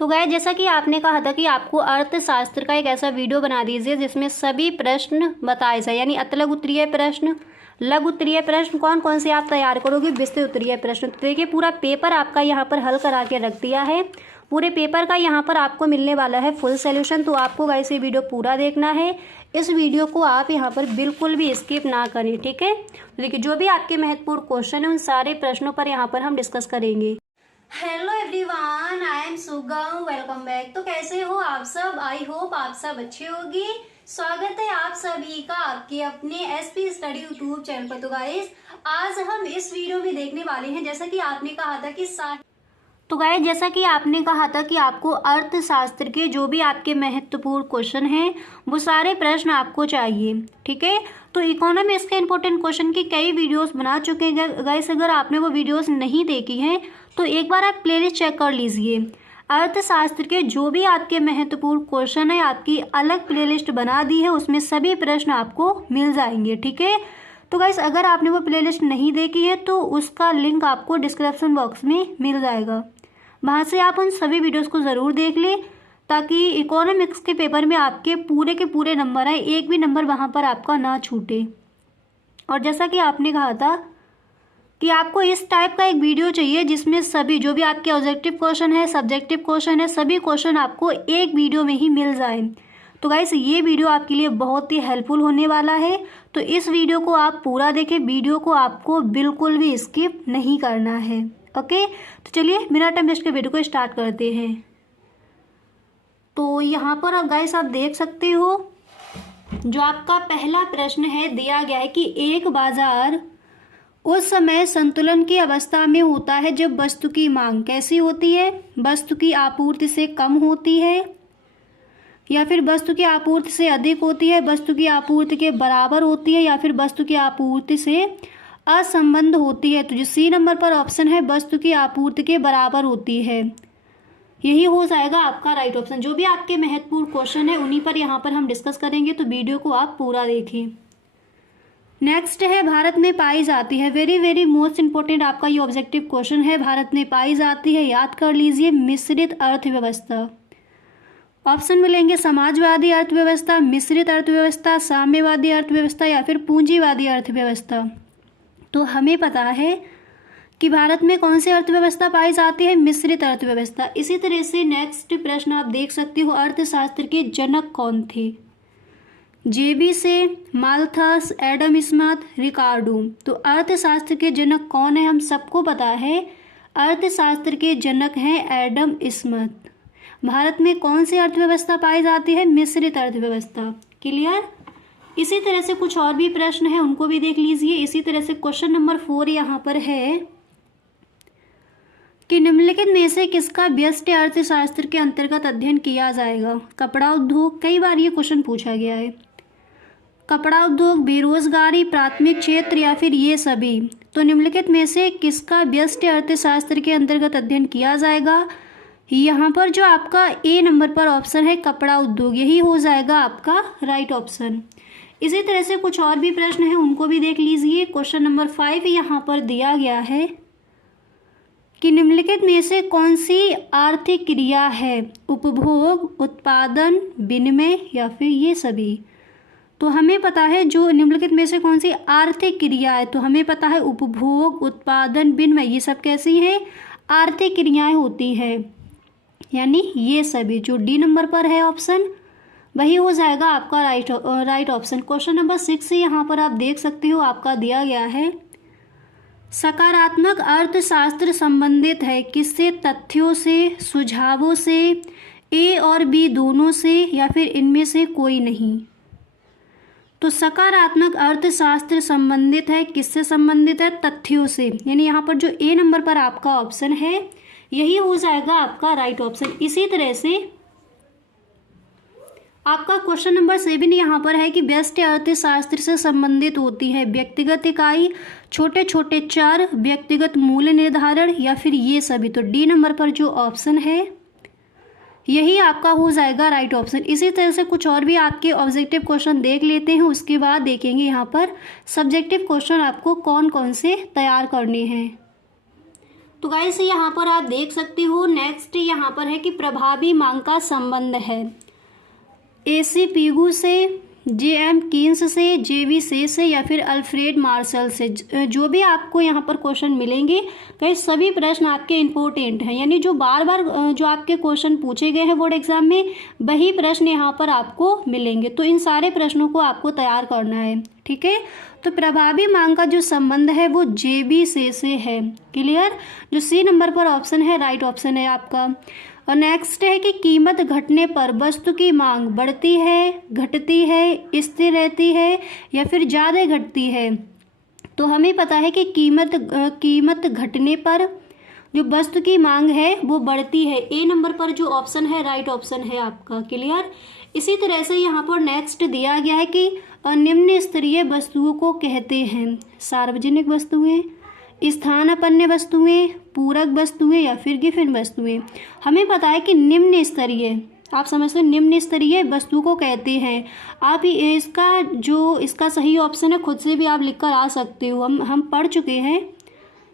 तो गाइस जैसा कि आपने कहा था कि आपको अर्थशास्त्र का एक ऐसा वीडियो बना दीजिए जिसमें सभी प्रश्न बताए जाए, यानी अतलग उत्तरीय प्रश्न, लघु उत्तरीय प्रश्न कौन कौन से आप तैयार करोगे, विस्तृत उत्तरीय प्रश्न। तो देखिए पूरा पेपर आपका यहाँ पर हल करा के रख दिया है। पूरे पेपर का यहाँ पर आपको मिलने वाला है फुल सोल्यूशन। तो आपको गाइस ये वीडियो पूरा देखना है। इस वीडियो को आप यहाँ पर बिल्कुल भी स्किप ना करें, ठीक है। तो देखिए जो भी आपके महत्वपूर्ण क्वेश्चन है उन सारे प्रश्नों पर यहाँ पर हम डिस्कस करेंगे। हेलो एवरीवन, आई एम सुगम, वेलकम बैक। तो कैसे हो आप सब? आई होप आप सब अच्छे होगी। स्वागत है आप सभी का आपके अपने एसपी स्टडी यूट्यूब चैनल पर। तो गाइस आज हम इस वीडियो में देखने वाले हैं जैसा कि आपने कहा था कि आपको अर्थशास्त्र के जो भी आपके महत्वपूर्ण क्वेश्चन हैं वो सारे प्रश्न आपको चाहिए, ठीक है। तो इकोनॉमिक्स के इंपॉर्टेंट क्वेश्चन की कई वीडियोस बना चुके हैं गाइस। अगर आपने वो वीडियोस नहीं देखी हैं तो एक बार आप प्लेलिस्ट चेक कर लीजिए। अर्थशास्त्र के जो भी आपके महत्वपूर्ण क्वेश्चन है आपकी अलग प्लेलिस्ट बना दी है, उसमें सभी प्रश्न आपको मिल जाएंगे, ठीक है। तो गाइस अगर आपने वो प्लेलिस्ट नहीं देखी है तो उसका लिंक आपको डिस्क्रिप्शन बॉक्स में मिल जाएगा, वहाँ से आप उन सभी वीडियोस को ज़रूर देख लें ताकि इकोनॉमिक्स के पेपर में आपके पूरे के पूरे नंबर आए, एक भी नंबर वहाँ पर आपका ना छूटे। और जैसा कि आपने कहा था कि आपको इस टाइप का एक वीडियो चाहिए जिसमें सभी जो भी आपके ऑब्जेक्टिव क्वेश्चन है, सब्जेक्टिव क्वेश्चन है, सभी क्वेश्चन आपको एक वीडियो में ही मिल जाए। तो गाइस ये वीडियो आपके लिए बहुत ही हेल्पफुल होने वाला है। तो इस वीडियो को आप पूरा देखें, वीडियो को आपको बिल्कुल भी स्किप नहीं करना है, ओके। तो चलिए बिना टाइम वेस्ट के वीडियो को स्टार्ट करते हैं। तो यहाँ पर अब गाइस आप देख सकते हो जो आपका पहला प्रश्न है दिया गया है कि एक बाजार उस समय संतुलन की अवस्था में होता है जब वस्तु की मांग कैसी होती है, वस्तु की आपूर्ति से कम होती है या फिर वस्तु की आपूर्ति से अधिक होती है, वस्तु की आपूर्ति के बराबर होती है या फिर वस्तु की आपूर्ति से असंबंध होती है। तो जो सी नंबर पर ऑप्शन है वस्तु की आपूर्ति के बराबर होती है, यही हो जाएगा आपका राइट ऑप्शन। जो भी आपके महत्वपूर्ण क्वेश्चन है उन्हीं पर यहाँ पर हम डिस्कस करेंगे, तो वीडियो को आप पूरा देखें। नेक्स्ट है भारत में पाई जाती है, वेरी मोस्ट इंपॉर्टेंट आपका ये ऑब्जेक्टिव क्वेश्चन है। भारत में पाई जाती है, याद कर लीजिए, मिश्रित अर्थव्यवस्था। ऑप्शन मिलेंगे समाजवादी अर्थव्यवस्था, मिश्रित अर्थव्यवस्था, साम्यवादी अर्थव्यवस्था या फिर पूंजीवादी अर्थव्यवस्था। तो हमें पता है कि भारत में कौन सी अर्थव्यवस्था पाई जाती है, मिश्रित अर्थव्यवस्था। इसी तरह से नेक्स्ट प्रश्न आप देख सकते हो, अर्थशास्त्र के जनक कौन थे? जेबी से, माल्थस, एडम स्मिथ, रिकार्डो। तो अर्थशास्त्र के जनक कौन है हम सबको पता है, अर्थशास्त्र के जनक हैं एडम स्मिथ। भारत में कौन सी अर्थव्यवस्था पाई जाती है, मिश्रित अर्थव्यवस्था। क्लियर। इसी तरह से कुछ और भी प्रश्न है उनको भी देख लीजिए। इसी तरह से क्वेश्चन नंबर 4 यहाँ पर है कि निम्नलिखित में से किसका व्यष्टि अर्थशास्त्र के अंतर्गत अध्ययन किया जाएगा। कपड़ा उद्योग, कई बार ये क्वेश्चन पूछा गया है। कपड़ा उद्योग, बेरोजगारी, प्राथमिक क्षेत्र या फिर ये सभी। तो निम्नलिखित में से किसका व्यष्टि अर्थशास्त्र के अंतर्गत अध्ययन किया जाएगा। यहाँ पर जो आपका ए नंबर पर ऑप्शन है कपड़ा उद्योग, यही हो जाएगा आपका राइट ऑप्शन। इसी तरह से कुछ और भी प्रश्न हैं उनको भी देख लीजिए। क्वेश्चन नंबर 5 यहाँ पर दिया गया है कि निम्नलिखित में से कौन सी आर्थिक क्रिया है, उपभोग, उत्पादन, विनिमय या फिर ये सभी। तो हमें पता है जो निम्नलिखित में से कौन सी आर्थिक क्रिया है, तो हमें पता है उपभोग, उत्पादन, विनिमय, ये सब कैसी है, आर्थिक क्रियाएं होती है, यानी ये सभी। जो डी नंबर पर है ऑप्शन वही हो जाएगा आपका राइट ऑप्शन। क्वेश्चन नंबर 6 यहाँ पर आप देख सकते हो आपका दिया गया है, सकारात्मक अर्थशास्त्र संबंधित है किससे, तथ्यों से, सुझावों से, ए और बी दोनों से या फिर इनमें से कोई नहीं। तो सकारात्मक अर्थशास्त्र संबंधित है किससे संबंधित है, तथ्यों से, यानी यहाँ पर जो ए नंबर पर आपका ऑप्शन है यही हो जाएगा आपका राइट ऑप्शन। इसी तरह से आपका क्वेश्चन नंबर 7 यहाँ पर है कि व्यष्टि अर्थशास्त्र से संबंधित होती है व्यक्तिगत इकाई, छोटे छोटे चर, व्यक्तिगत मूल्य निर्धारण या फिर ये सभी। तो डी नंबर पर जो ऑप्शन है यही आपका हो जाएगा राइट ऑप्शन। इसी तरह से कुछ और भी आपके ऑब्जेक्टिव क्वेश्चन देख लेते हैं, उसके बाद देखेंगे यहाँ पर सब्जेक्टिव क्वेश्चन आपको कौन कौन से तैयार करने हैं। तो गाइस यहाँ पर आप देख सकते हो नेक्स्ट यहाँ पर है कि प्रभावी मांग का संबंध है AC पीगू से, JM कीन्स से, JV से या फिर अल्फ्रेड मार्शल से। जो भी आपको यहाँ पर क्वेश्चन मिलेंगे कई सभी प्रश्न आपके इम्पोर्टेंट हैं, यानी जो बार बार जो आपके क्वेश्चन पूछे गए हैं बोर्ड एग्जाम में वही प्रश्न यहाँ पर आपको मिलेंगे। तो इन सारे प्रश्नों को आपको तैयार करना है, ठीक है। तो प्रभावी मांग का जो संबंध है वो JB से है। क्लियर। जो C नंबर पर ऑप्शन है राइट ऑप्शन है आपका। और नेक्स्ट है कि कीमत घटने पर वस्तु की मांग बढ़ती है, घटती है, स्थिर रहती है या फिर ज़्यादा घटती है। तो हमें पता है कि कीमत घटने पर जो वस्तु की मांग है वो बढ़ती है। A नंबर पर जो ऑप्शन है राइट ऑप्शन है आपका। क्लियर। इसी तरह से यहाँ पर नेक्स्ट दिया गया है कि निम्न स्तरीय वस्तुओं को कहते हैं सार्वजनिक वस्तुएं, स्थानापन्न वस्तुएं, पूरक वस्तुएं या फिर गिफिन वस्तुएं। हमें पता है कि निम्न स्तरीय, आप समझते हैं, निम्न स्तरीय वस्तु को कहते हैं। आप इसका सही ऑप्शन है खुद से भी आप लिख कर आ सकते हो। हम पढ़ चुके हैं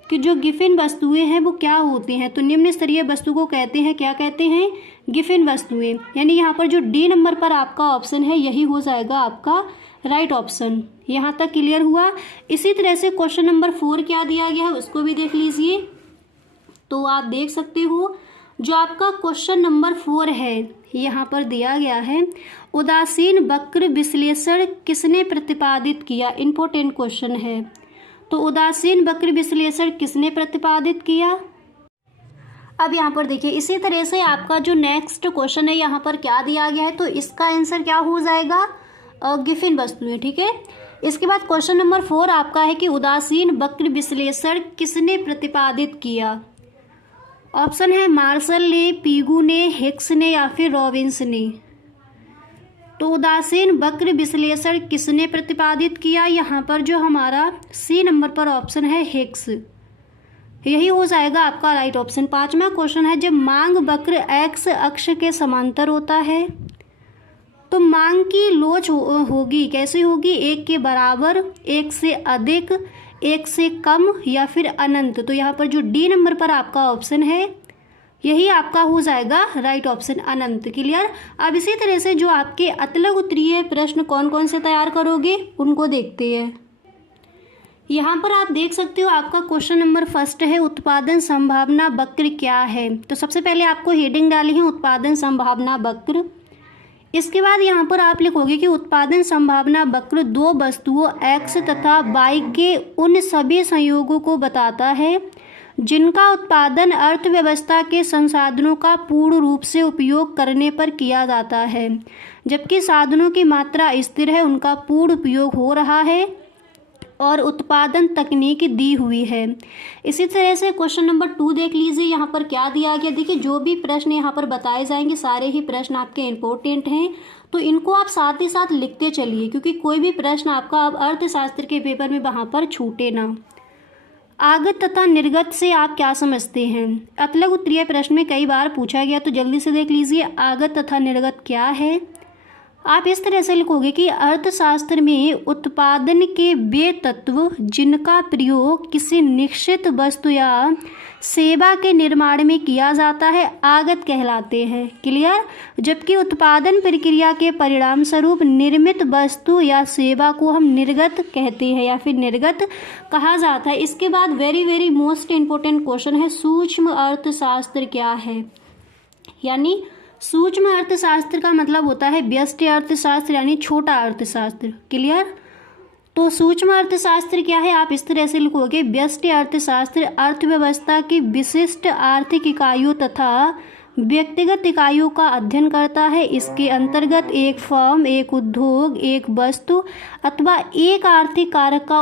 कि जो गिफिन वस्तुएं हैं वो क्या होती हैं। तो निम्न स्तरीय वस्तु को कहते हैं, क्या कहते हैं, गिफिन वस्तुएं। यानी यहाँ पर जो D नंबर पर आपका ऑप्शन है यही हो जाएगा आपका राइट ऑप्शन। यहाँ तक क्लियर हुआ। इसी तरह से क्वेश्चन नंबर 4 क्या दिया गया है उसको भी देख लीजिए। तो आप देख सकते हो जो आपका क्वेश्चन नंबर 4 है यहाँ पर दिया गया है, उदासीन वक्र विश्लेषण किसने प्रतिपादित किया। इम्पोर्टेंट क्वेश्चन है। तो उदासीन वक्र विश्लेषण किसने प्रतिपादित किया। अब यहाँ पर देखिए इसी तरह से आपका जो नेक्स्ट क्वेश्चन है यहाँ पर क्या दिया गया है, तो इसका आंसर क्या हो जाएगा, गिफिन वस्तुएं, ठीक है। इसके बाद क्वेश्चन नंबर 4 आपका है कि उदासीन वक्र विश्लेषण किसने प्रतिपादित किया। ऑप्शन है मार्शल ने, पीगू ने, हिक्स ने या फिर रॉबिन्स ने। तो उदासीन वक्र विश्लेषण किसने प्रतिपादित किया, यहाँ पर जो हमारा C नंबर पर ऑप्शन है हिक्स, यही हो जाएगा आपका राइट ऑप्शन। 5वां क्वेश्चन है जब मांग वक्र X अक्ष के समांतर होता है तो मांग की लोच होगी कैसे होगी, 1 के बराबर, 1 से अधिक, 1 से कम या फिर अनंत। तो यहाँ पर जो D नंबर पर आपका ऑप्शन है यही आपका हो जाएगा राइट ऑप्शन, अनंत। क्लियर। अब इसी तरह से जो आपके अतलग उत्तरीय प्रश्न कौन कौन से तैयार करोगे उनको देखते हैं। यहाँ पर आप देख सकते हो आपका क्वेश्चन नंबर 1 है उत्पादन संभावना वक्र क्या है। तो सबसे पहले आपको हेडिंग डाली है उत्पादन संभावना वक्र। इसके बाद यहाँ पर आप लिखोगे कि उत्पादन संभावना वक्र दो वस्तुओं X तथा Y के उन सभी संयोगों को बताता है जिनका उत्पादन अर्थव्यवस्था के संसाधनों का पूर्ण रूप से उपयोग करने पर किया जाता है, जबकि साधनों की मात्रा स्थिर है, उनका पूर्ण उपयोग हो रहा है और उत्पादन तकनीक दी हुई है। इसी तरह से क्वेश्चन नंबर 2 देख लीजिए, यहाँ पर क्या दिया गया। देखिए जो भी प्रश्न यहाँ पर बताए जाएंगे सारे ही प्रश्न आपके इम्पोर्टेंट हैं, तो इनको आप साथ ही साथ लिखते चलिए क्योंकि कोई भी प्रश्न आपका अब अर्थशास्त्र के पेपर में वहाँ पर छूटे ना। आगत तथा निर्गत से आप क्या समझते हैं। अतलग उत्तरीय प्रश्न में कई बार पूछा गया, तो जल्दी से देख लीजिए आगत तथा निर्गत क्या है। आप इस तरह से लिखोगे कि अर्थशास्त्र में उत्पादन के वे तत्व जिनका प्रयोग किसी निश्चित वस्तु या सेवा के निर्माण में किया जाता है आगत कहलाते हैं। क्लियर। जबकि उत्पादन प्रक्रिया के परिणाम स्वरूप निर्मित वस्तु या सेवा को हम निर्गत कहते हैं या फिर निर्गत कहा जाता है। इसके बाद वेरी मोस्ट इम्पोर्टेंट क्वेश्चन है सूक्ष्म अर्थशास्त्र क्या है। यानी सूक्ष्म अर्थशास्त्र का मतलब होता है व्यष्टि अर्थशास्त्र यानी छोटा अर्थशास्त्र। क्लियर। तो सूक्ष्म अर्थशास्त्र क्या है, आप इस तरह से लिखोगे व्यष्टि अर्थशास्त्र अर्थव्यवस्था की विशिष्ट आर्थिक इकाइयों तथा व्यक्तिगत इकाइयों का अध्ययन करता है। इसके अंतर्गत एक फर्म, एक उद्योग, एक वस्तु अथवा एक आर्थिक कारक का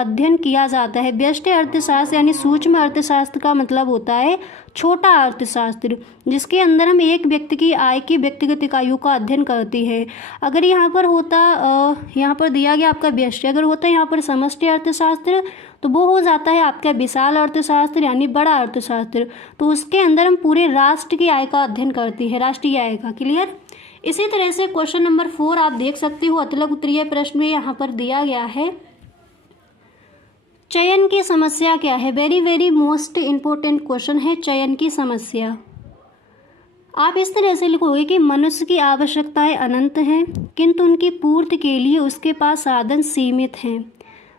अध्ययन किया जाता है। व्यष्टि अर्थशास्त्र यानी सूक्ष्म अर्थशास्त्र का मतलब होता है छोटा अर्थशास्त्र, जिसके अंदर हम एक व्यक्ति की आय की व्यक्तिगत इकाइयों का अध्ययन करते हैं। अगर यहाँ पर होता यहाँ पर दिया गया आपका व्यष्टि, अगर होता यहाँ पर समष्टि अर्थशास्त्र तो वो हो जाता है आपका विशाल अर्थशास्त्र यानी बड़ा अर्थशास्त्र। तो उसके अंदर हम पूरे राष्ट्र की आय का अध्ययन करते हैं, राष्ट्रीय आय का। क्लियर। इसी तरह से क्वेश्चन नंबर 4 आप देख सकते हो अतलग उत्तरीय प्रश्न में यहाँ पर दिया गया है चयन की समस्या क्या है? Very very most important question है चयन की समस्या। आप इस तरह से लिखोगे कि मनुष्य की आवश्यकताएं अनंत हैं, किंतु उनकी पूर्ति के लिए उसके पास साधन सीमित हैं,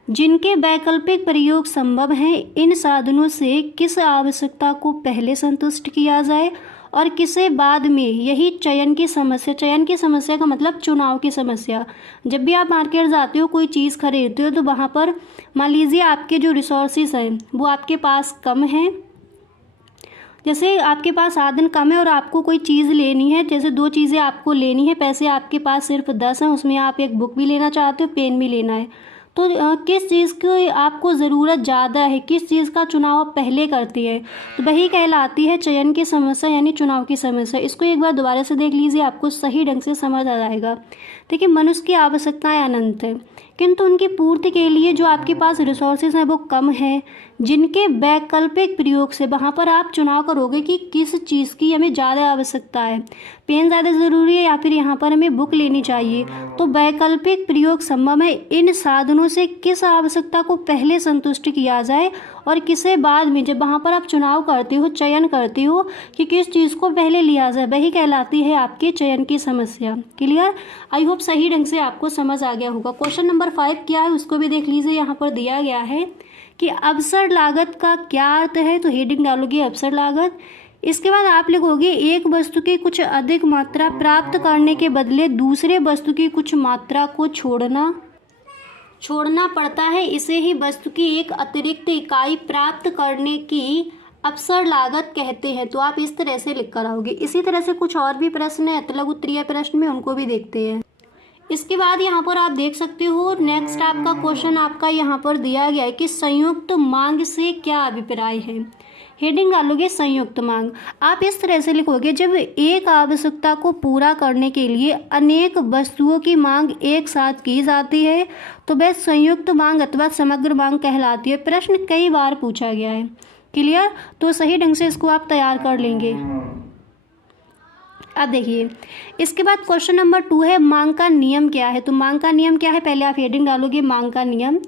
जिनके वैकल्पिक प्रयोग संभव हैं। इन साधनों से किस आवश्यकता को पहले संतुष्ट किया जाए और किसे बाद में, यही चयन की समस्या। चयन की समस्या का मतलब चुनाव की समस्या। जब भी आप मार्केट जाते हो, कोई चीज़ खरीदते हो, तो वहाँ पर मान लीजिए आपके जो रिसोर्सेज हैं वो आपके पास कम हैं। जैसे आपके पास साधन कम है और आपको कोई चीज़ लेनी है, जैसे 2 चीज़ें आपको लेनी है, पैसे आपके पास सिर्फ 10 हैं, उसमें आप एक बुक भी लेना चाहते हो, पेन भी लेना है, तो किस चीज़ की आपको ज़रूरत ज़्यादा है, किस चीज़ का चुनाव आप पहले करती है, तो वही कहलाती है चयन की समस्या यानी चुनाव की समस्या। इसको एक बार दोबारा से देख लीजिए, आपको सही ढंग से समझ आ जाएगा। देखिए, मनुष्य की आवश्यकताएं अनंत है, किंतु उनकी पूर्ति के लिए जो आपके पास रिसोर्सेज हैं वो कम है, जिनके वैकल्पिक प्रयोग से, वहाँ पर आप चुनाव करोगे कि किस चीज़ की हमें ज़्यादा आवश्यकता है, पेन ज़्यादा ज़रूरी है या फिर यहाँ पर हमें बुक लेनी चाहिए, तो वैकल्पिक प्रयोग संभव है। इन साधनों से किस आवश्यकता को पहले संतुष्ट किया जाए और किसे बाद में, जब वहाँ पर आप चुनाव करते हो, चयन करते हो कि किस चीज़ को पहले लिया जाए, वही कहलाती है आपके चयन की समस्या। क्लियर? आई होप सही ढंग से आपको समझ आ गया होगा। क्वेश्चन नंबर 5 क्या है उसको भी देख लीजिए। यहाँ पर दिया गया है कि अवसर लागत का क्या अर्थ है, तो हेडिंग डालोगे अवसर लागत। इसके बाद आप लिखोगे एक वस्तु की कुछ अधिक मात्रा प्राप्त करने के बदले दूसरे वस्तु की कुछ मात्रा को छोड़ना पड़ता है, इसे ही वस्तु की एक अतिरिक्त इकाई प्राप्त करने की अवसर लागत कहते हैं। तो आप इस तरह से लिख कर आओगे। इसी तरह से कुछ और भी प्रश्न है अतलग उत्तरीय प्रश्न में, उनको भी देखते हैं। इसके बाद यहाँ पर आप देख सकते हो नेक्स्ट आपका क्वेश्चन आपका यहाँ पर दिया गया है कि संयुक्त मांग से क्या अभिप्राय है। हेडिंग डालोगे संयुक्त मांग। आप इस तरह से लिखोगे, जब एक आवश्यकता को पूरा करने के लिए अनेक वस्तुओं की मांग एक साथ की जाती है तो वह संयुक्त मांग अथवा समग्र मांग कहलाती है। प्रश्न कई बार पूछा गया है। क्लियर? तो सही ढंग से इसको आप तैयार कर लेंगे। अब देखिए, इसके बाद क्वेश्चन नंबर 2 है मांग का नियम क्या है। तो मांग का नियम क्या है, पहले आप हेडिंग डालोगे मांग का नियम।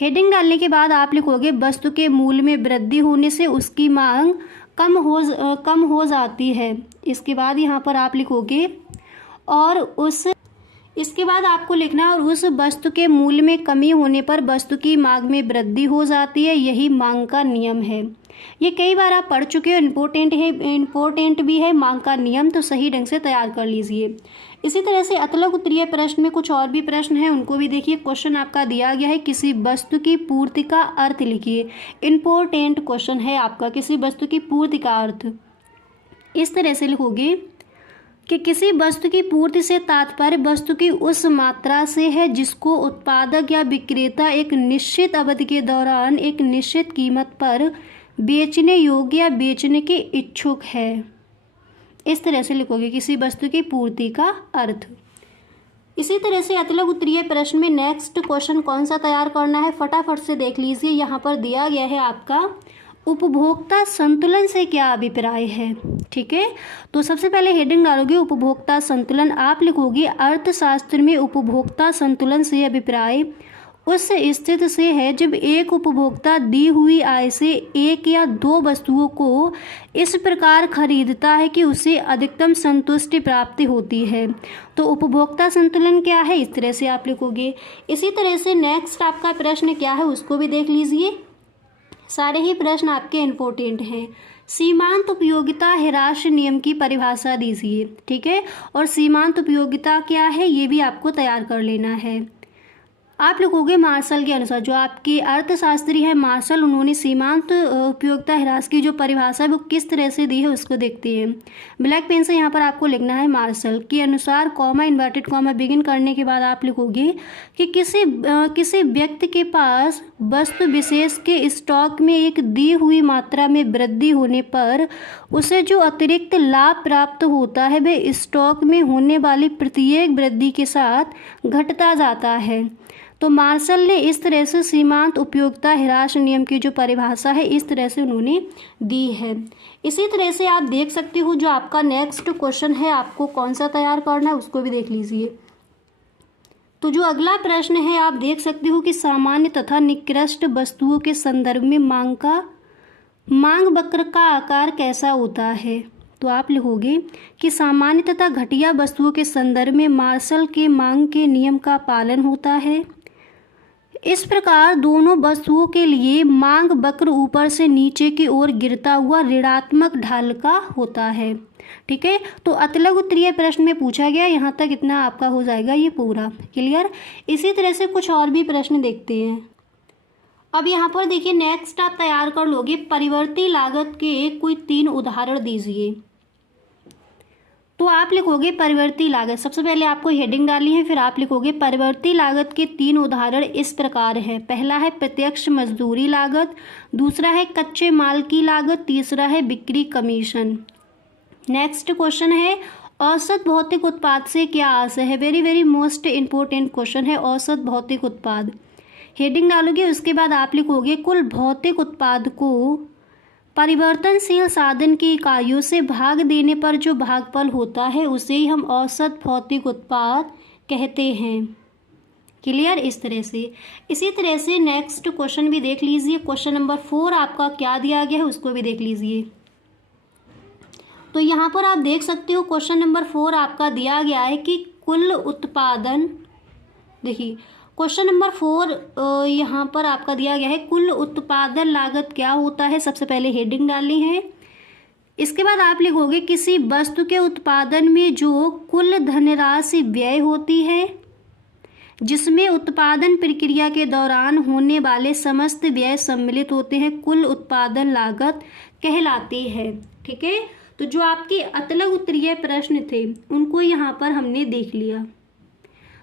हेडिंग डालने के बाद आप लिखोगे वस्तु के मूल्य में वृद्धि होने से उसकी मांग कम हो जाती है। इसके बाद यहाँ पर आप लिखोगे इसके बाद आपको लिखना है और उस वस्तु के मूल्य में कमी होने पर वस्तु की मांग में वृद्धि हो जाती है, यही मांग का नियम है। ये कई बार आप पढ़ चुके हो, इम्पोर्टेंट भी है मांग का नियम, तो सही ढंग से तैयार कर लीजिए। इसी तरह से अतलग उत्तरीय प्रश्न में कुछ और भी प्रश्न हैं, उनको भी देखिए। क्वेश्चन आपका दिया गया है किसी वस्तु की पूर्ति का अर्थ लिखिए। इम्पोर्टेंट क्वेश्चन है आपका, किसी वस्तु की पूर्ति का अर्थ। इस तरह से लिखोगे कि किसी वस्तु की पूर्ति से तात्पर्य वस्तु की उस मात्रा से है जिसको उत्पादक या विक्रेता एक निश्चित अवधि के दौरान एक निश्चित कीमत पर बेचने योग्य या बेचने के इच्छुक है। इस तरह से लिखोगे किसी वस्तु की पूर्ति का अर्थ। इसी तरह से अतलग उत्तरीय प्रश्न में नेक्स्ट क्वेश्चन कौन सा तैयार करना है फटाफट से देख लीजिए। यहाँ पर दिया गया है आपका उपभोक्ता संतुलन से क्या अभिप्राय है। ठीक है, तो सबसे पहले हेडिंग डालोगे उपभोक्ता संतुलन। आप लिखोगे अर्थशास्त्र में उपभोक्ता संतुलन से अभिप्राय उस स्थिति से है जब एक उपभोक्ता दी हुई आय से एक या दो वस्तुओं को इस प्रकार खरीदता है कि उसे अधिकतम संतुष्टि प्राप्ति होती है। तो उपभोक्ता संतुलन क्या है, इस तरह से आप लिखोगे। इसी तरह से नेक्स्ट आपका प्रश्न क्या है उसको भी देख लीजिए। सारे ही प्रश्न आपके इम्पोर्टेंट हैं। सीमांत उपयोगिता ह्रास नियम की परिभाषा दीजिए। ठीक है, और सीमांत उपयोगिता क्या है ये भी आपको तैयार कर लेना है। आप लिखोगे मार्शल के अनुसार, जो आपके अर्थशास्त्री है मार्शल, उन्होंने सीमांत उपयोगिता ह्रास की जो परिभाषा है वो किस तरह से दी है उसको देखते हैं। ब्लैक पेन से यहाँ पर आपको लिखना है मार्शल के अनुसार, कॉमा इन्वर्टेड कॉमा बिगिन करने के बाद आप लिखोगे कि किसी व्यक्ति के पास वस्तु विशेष के स्टॉक में एक दी हुई मात्रा में वृद्धि होने पर उसे जो अतिरिक्त लाभ प्राप्त होता है वह स्टॉक में होने वाली प्रत्येक वृद्धि के साथ घटता जाता है। तो मार्शल ने इस तरह से सीमांत उपयोगिता ह्रास नियम की जो परिभाषा है इस तरह से उन्होंने दी है। इसी तरह से आप देख सकते हो जो आपका नेक्स्ट क्वेश्चन है आपको कौन सा तैयार करना है उसको भी देख लीजिए। तो जो अगला प्रश्न है आप देख सकते हो कि सामान्य तथा निकृष्ट वस्तुओं के संदर्भ में मांग वक्र का आकार कैसा होता है। तो आप लिखोगे कि सामान्य तथा घटिया वस्तुओं के संदर्भ में मार्शल के मांग के नियम का पालन होता है। इस प्रकार दोनों वस्तुओं के लिए मांग वक्र ऊपर से नीचे की ओर गिरता हुआ ऋणात्मक ढाल का होता है। ठीक है, तो अतलग उत्तरीय प्रश्न में पूछा गया, यहाँ तक इतना आपका हो जाएगा ये पूरा क्लियर। इसी तरह से कुछ और भी प्रश्न देखते हैं। अब यहाँ पर देखिए नेक्स्ट आप तैयार कर लोगे परिवर्ती लागत के कोई 3 उदाहरण दीजिए। तो आप लिखोगे परिवर्ती लागत, सबसे पहले आपको हेडिंग डालनी है, फिर आप लिखोगे परिवर्ती लागत के 3 उदाहरण इस प्रकार है। पहला है प्रत्यक्ष मजदूरी लागत, दूसरा है कच्चे माल की लागत, तीसरा है बिक्री कमीशन। नेक्स्ट क्वेश्चन है औसत भौतिक उत्पाद से क्या आशय है। Very very most important question है औसत भौतिक उत्पाद। हेडिंग डालोगे, उसके बाद आप लिखोगे कुल भौतिक उत्पाद को परिवर्तनशील साधन की इकाइयों से भाग देने पर जो भागफल होता है उसे ही हम औसत भौतिक उत्पाद कहते हैं। क्लियर। इस तरह से इसी तरह से नेक्स्ट क्वेश्चन भी देख लीजिए। क्वेश्चन नंबर 4 आपका क्या दिया गया है उसको भी देख लीजिए। तो यहाँ पर आप देख सकते हो क्वेश्चन नंबर 4 आपका दिया गया है कि कुल उत्पादन, देखिए क्वेश्चन नंबर 4 यहाँ पर आपका दिया गया है कुल उत्पादन लागत क्या होता है। सबसे पहले हेडिंग डालनी है, इसके बाद आप लिखोगे किसी वस्तु के उत्पादन में जो कुल धनराशि व्यय होती है जिसमें उत्पादन प्रक्रिया के दौरान होने वाले समस्त व्यय सम्मिलित होते हैं, कुल उत्पादन लागत कहलाती है। ठीक है, तो जो आपके अतलग उत्तरीय प्रश्न थे उनको यहाँ पर हमने देख लिया।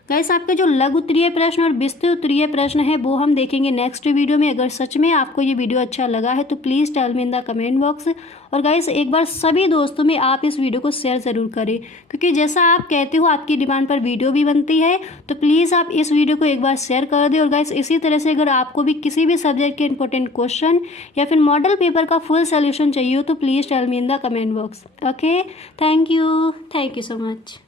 गाइस आपके जो लघु उत्तरीय प्रश्न और विस्तृत उत्तरीय प्रश्न है वो हम देखेंगे नेक्स्ट वीडियो में। अगर सच में आपको ये वीडियो अच्छा लगा है तो please tell me in the comment box. और गाइस एक बार सभी दोस्तों में आप इस वीडियो को शेयर ज़रूर करें, क्योंकि जैसा आप कहते हो आपकी डिमांड पर वीडियो भी बनती है। तो प्लीज़ आप इस वीडियो को एक बार शेयर कर दें। और गाइस इसी तरह से अगर आपको भी किसी भी सब्जेक्ट के इंपॉर्टेंट क्वेश्चन या फिर मॉडल पेपर का फुल सोल्यूशन चाहिए हो तो please tell me in the comment box. Okay, thank you so much.